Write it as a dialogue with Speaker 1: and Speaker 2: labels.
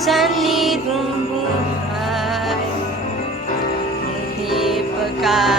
Speaker 1: sanib ng buhay. Muli pagkakas.